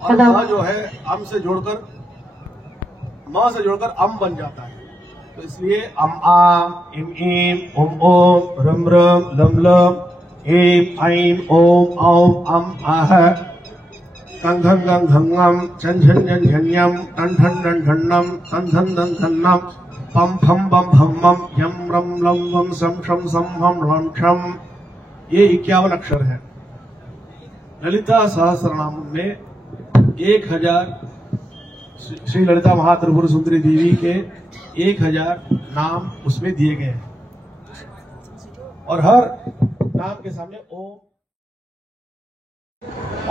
और म जो है अम से जोड़कर म से जोड़कर अम बन जाता है। तो इसलिए अम आम इम ईम ओम ओम रम रम लम लम एम ऐम ओम औम अम आह कंघं गं घंगम झन झन झन झन्यम टन ठन डन ठन्नम तन धन धन धन्नम पम फम बम भम मम यम रम लम वम सम शम सम हम लम शम। ये 51 अक्षर है। ललिता सहस्रनाम में 1000 श्री ललिता महात्रिपुर सुंदरी देवी के 1000 नाम उसमें दिए गए हैं और हर नाम के सामने ओम।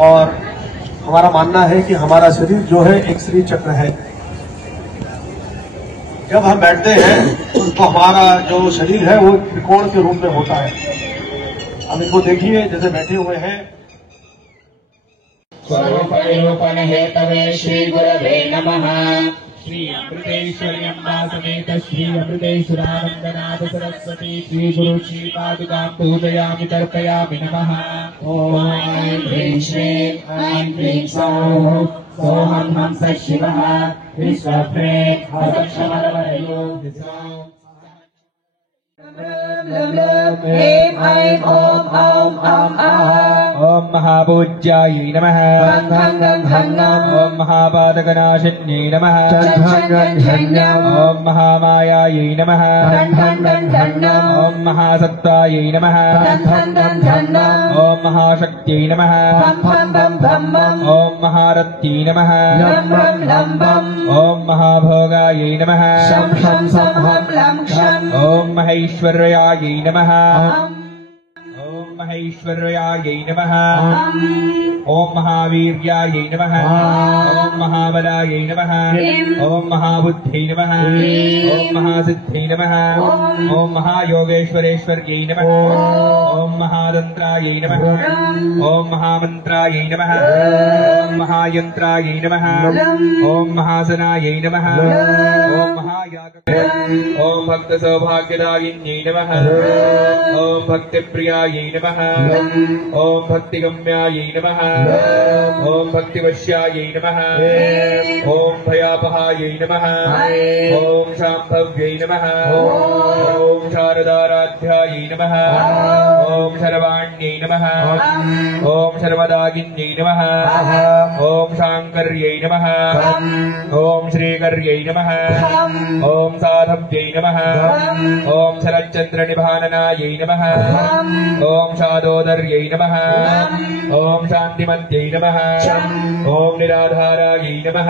और हमारा मानना है कि हमारा शरीर जो है एक श्री चक्र है। जब हम बैठते हैं तो हमारा जो शरीर है वो त्रिकोण के रूप में होता है। अब इनको देखिए जैसे बैठे हुए हैं। स्वरूप निरूपण हेतवे श्री गुरवे नमः। श्री अमृतेश्वरी अम्बा समेत श्री अमृतेश्वरानंदनाथ सरस्वती श्री गुरु श्री पादुकां पूजयामि तर्पयामि नमः। ओम ऐं ह्रीं श्रीं ऐं क्लीं सौः सोऽहं हंस शिवः विश्वप्रेत हसक्षमरवरयो ऐं ऐं ओम औम अम आह। ओम महापूज्यायै नमः। ओम महापातकनाशिन्यै नमः। ओम महामायायै नमः। ओम महासत्तायै नमः। ओम महाशक्त्यै नमः। ओम महारत्यै नमः। ओम महाभोगायै नमः। ओम महेश्वर्यायै नमः। ओम महेश्वर्यायै नमः। ओम महावीर्यायै नमः। ओम महाबलायै नमः। ओम महाबुद्ध्यै नमः। ओम महासिद्ध्यै नमः। ओम महायोगेश्वरेश्वर्यै नमः। ओम महातन्त्रायै नमः। ओम महामन्त्रायै नमः। ओम महायन्त्रायै नमः। ओम महासनायै नमः। ओम महायाग ओम भक्त सौभाग्यदायिन्यै नमः। ओम भक्तिप्रियायै नमः। ओम भक्तिगम्यायै नमः। ओम भक्तिवश्यायै नमः। ओम भयापहायै नमः। ओम शाम्भव्यै नमः। ओम शारदाराध्यायै नमः। ओम शर्वाण्यै नमः। ओम शर्वदागिन्यै नमः। ओम शाङ्कर्यै नमः। ओम श्रीकर्यै नमः। ओम साधव्यै नमः। ओम शरच्चन्द्रनिभाननायै नमः। ओम शादोदर्यै नमः। ओम शान्तिमत्यै नमः। ओम निराधारायै नमः।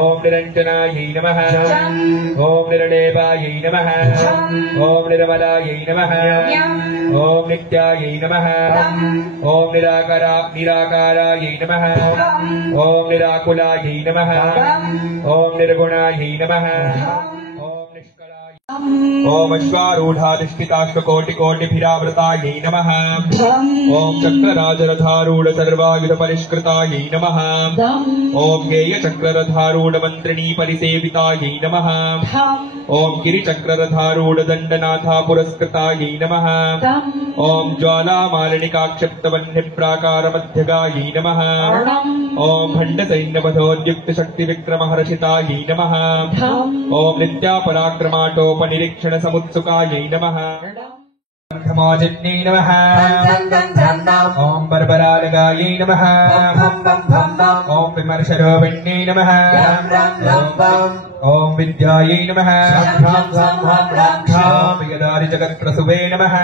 ओम निरञ्जनायै नमः। ओम निर्लेपायै नमः। ओम निर्मलायै नमः। ओम नित्यायै नमः। ओम निराकारायै नमः। ओम निराकुलायै नमः। ओम निर्गुणायै नमः। ओम निष्कलायै ओम अश्वारूढाधिष्ठिताश्वकोटिकोटिभिरावृतायै नमः। ओम चक्रराजरथारूढ सर्वायुध परिष्कृतायै नमः। ओम गेयचक्ररथारूढ मन्त्रिणी परिसेवितायै नमः। ओम गिरिचक्ररथारूढ दण्डनाथा पुरस्कृतायै नमः। ओम ज्वालामालिनिकाक्षिप्तवह्निप्राकारमध्यगायै नमः। ओम भण्डसैन्यवधोद्युक्तशक्तिविक्रमहर्षितायै नमः। ओम नित्यापराक्रमाटोपनिरीक्षणसमुत्सुकायै नमः। मोचिन्यै नमः। ओम बर्बरालगायै नमः। ओम विमर्शरूपिण्यै नमः। ओम विद्यायै नमः। ओम यदादिजगत्प्रसुवे नमः।